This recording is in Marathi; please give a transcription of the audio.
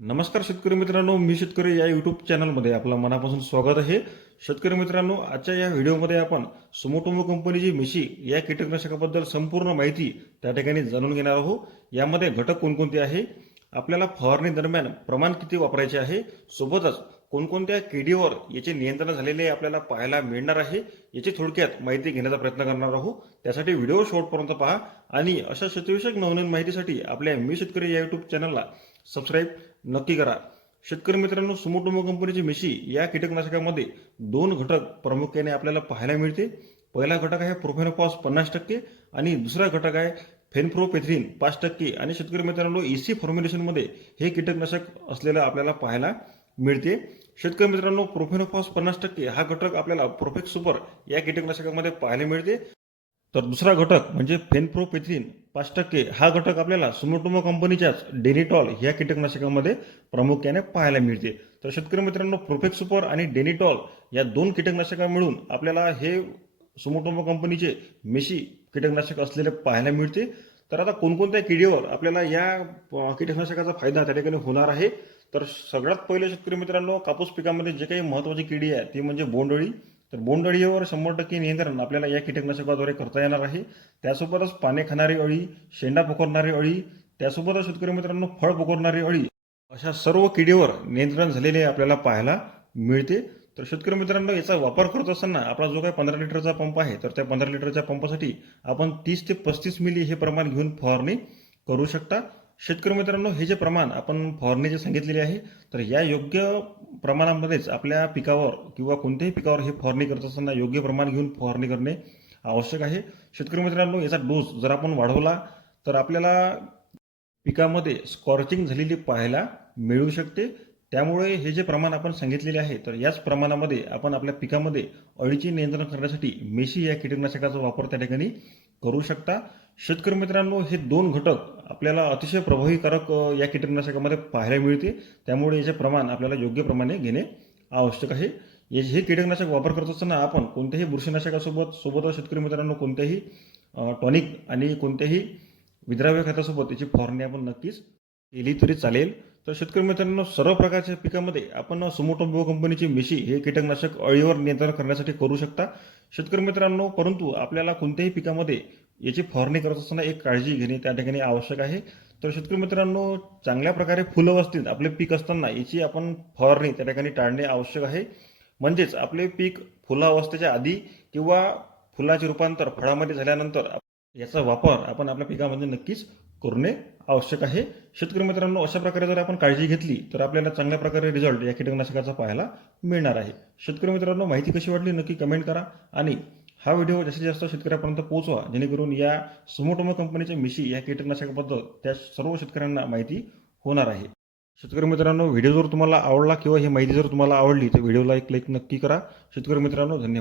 नमस्कार शेतकरी मित्रांनो मी शेतकरी या युट्यूब चॅनलमध्ये आपलं मनापासून स्वागत आहे. शेतकरी मित्रांनो आजच्या या व्हिडिओमध्ये आपण सुमोटोमो कंपनीची मिशी या कीटकनाशकाबद्दल संपूर्ण माहिती त्या ठिकाणी जाणून घेणार आहोत. यामध्ये घटक कोणकोणते आहे? आपल्याला फवारणी दरम्यान प्रमाण किती वापरायचे आहे? सोबतच कोणकोणत्या किडीवर याचे नियंत्रण झालेले आपल्याला पाहायला मिळणार आहे? याची थोडक्यात माहिती घेण्याचा प्रयत्न करणार आहोत. त्यासाठी व्हिडिओ शेवटपर्यंत पहा. आणि अशा शेतीविषयक नवनवीन माहितीसाठी आपल्या मी शेतकरी या युट्यूब चॅनलला सबस्क्राईब नक्की करा. शेतकरी मित्रांनो सुमोटोमो कंपनीची मिशी या कीटकनाशकामध्ये दोन घटक प्रामुख्याने आपल्याला पाहायला मिळते. पहिला घटक आहे प्रोफेनोपॉस पन्नास टक्के आणि दुसरा घटक आहे फेनफ्रोपेथ्रिन पाच टक्के. आणि शेतकरी मित्रांनो इसी फॉर्म्युलेशनमध्ये हे कीटकनाशक असलेलं आपल्याला पाहायला मिळते. शेतकरी मित्रांनो प्रोफेनोफॉस पन्नास टक्के हा घटक आपल्याला प्रोफेक्स सुपर या कीटकनाशकामध्ये पाहायला मिळते. तर दुसरा घटक म्हणजे फेनप्रोपेथ्रिन पाच टक्के हा घटक आपल्याला सुमोटोमो कंपनीच्याच डेनिटॉल ह्या कीटकनाशकामध्ये प्रामुख्याने पाहायला मिळते. तर शेतकरी मित्रांनो प्रोफेक्स सुपर आणि डेनिटॉल या दोन कीटकनाशका मिळून आपल्याला हे सुमोटोमो कंपनीचे मेशी कीटकनाशक असलेले पाहायला मिळते. तर आता कोणकोणत्या किडीवर आपल्याला या कीटकनाशकाचा फायदा त्या ठिकाणी होणार आहे? तर सगळ्यात पहिले शेतकरी मित्रांनो कापूस पिकामध्ये जे काही महत्वाची किडी आहे ती म्हणजे बोंडअळी. तर बोंडअळीवर शंभर टक्के नियंत्रण आपल्याला या कीटकनाशकाद्वारे करता येणार आहे. त्यासोबतच पाने खाणारी अळी शेंडा पोखरणारी अळी त्यासोबतच शेतकरी मित्रांनो फळ पोखरणारी अळी अशा सर्व किडीवर नियंत्रण झालेले आपल्याला पाहायला मिळते. तर शेतकरी मित्रांनो याचा वापर करत असताना आपला जो काही पंधरा लिटरचा पंप आहे तर त्या पंधरा लिटरच्या पंपासाठी आपण तीस ते पस्तीस मिली हे प्रमाण घेऊन फवारणी करू शकता. शेतकरी मित्रांनो हे जे प्रमाण आपण फवारणी जे सांगितलेले आहे तर या योग्य प्रमाणामध्येच आपल्या पिकावर किंवा कोणत्याही पिकावर हे फवारणी करत असताना योग्य प्रमाण घेऊन फवारणी करणे आवश्यक आहे. शेतकरी मित्रांनो याचा डोस जर आपण वाढवला तर आपल्याला पिकामध्ये स्कॉर्चिंग झालेली पाहायला मिळू शकते. त्यामुळे हे जे प्रमाण आपण सांगितलेले आहे तर याच प्रमाणामध्ये आपण आपल्या पिकामध्ये अळीचे नियंत्रण करण्यासाठी मेशी या कीटकनाशकाचा वापर त्या ठिकाणी करू शकता. शेतकरी मित्रांनो हे दोन घटक आपल्याला अतिशय प्रभावीकारक या कीटकनाशकामध्ये पाहायला मिळते त्यामुळे याचे प्रमाण आपल्याला योग्य प्रमाणे घेणे आवश्यक आहे. हे हे कीटकनाशक वापर करत असताना आपण कोणत्याही बुरशीनाशकासोबत सोबतच शेतकरी मित्रांनो कोणत्याही टॉनिक आणि कोणत्याही विद्राव्य खतासोबत याची फवारणी आपण नक्कीच केली तरी चालेल. तर शेतकरी मित्रांनो सर्व प्रकारच्या पिकामध्ये आपण सुमोटोबो कंपनीची मिशी हे कीटकनाशक अळीवर नियंत्रण करण्यासाठी करू शकता. शेतकरी मित्रांनो परंतु आपल्याला कोणत्याही पिकामध्ये याची फवारणी करत असताना एक काळजी घेणे त्या ठिकाणी आवश्यक आहे. तर शेतकरी मित्रांनो चांगल्या प्रकारे फुलं असतील आपले पीक असताना याची आपण फवारणी त्या ठिकाणी टाळणे आवश्यक आहे. म्हणजेच आपले पीक फुलावस्थेच्या आधी किंवा फुलाचे रूपांतर फळामध्ये झाल्यानंतर याचा वापर आपण आपल्या पिकामध्ये नक्कीच करणे आवश्यक आहे. शेतकरी मित्रांनो अशा प्रकारे जर आपण काळजी घेतली तर आपल्याला चांगल्या प्रकारे रिझल्ट या कीटकनाशकाचा पाहायला मिळणार आहे. शेतकरी मित्रांनो माहिती कशी वाटली नक्की कमेंट करा आणि हा व्हिडिओ जास्तीत जास्त शेतकऱ्यापर्यंत पोहोचवा. जेणेकरून या सुमोटोमो कंपनीच्या मिशी या कीटकनाशकाबद्दल त्या सर्व शेतकऱ्यांना माहिती होणार आहे. शेतकरी मित्रांनो व्हिडिओ जर तुम्हाला आवडला किंवा ही माहिती जर तुम्हाला आवडली तर व्हिडिओला एक लाईक नक्की करा. शेतकरी मित्रांनो धन्यवाद.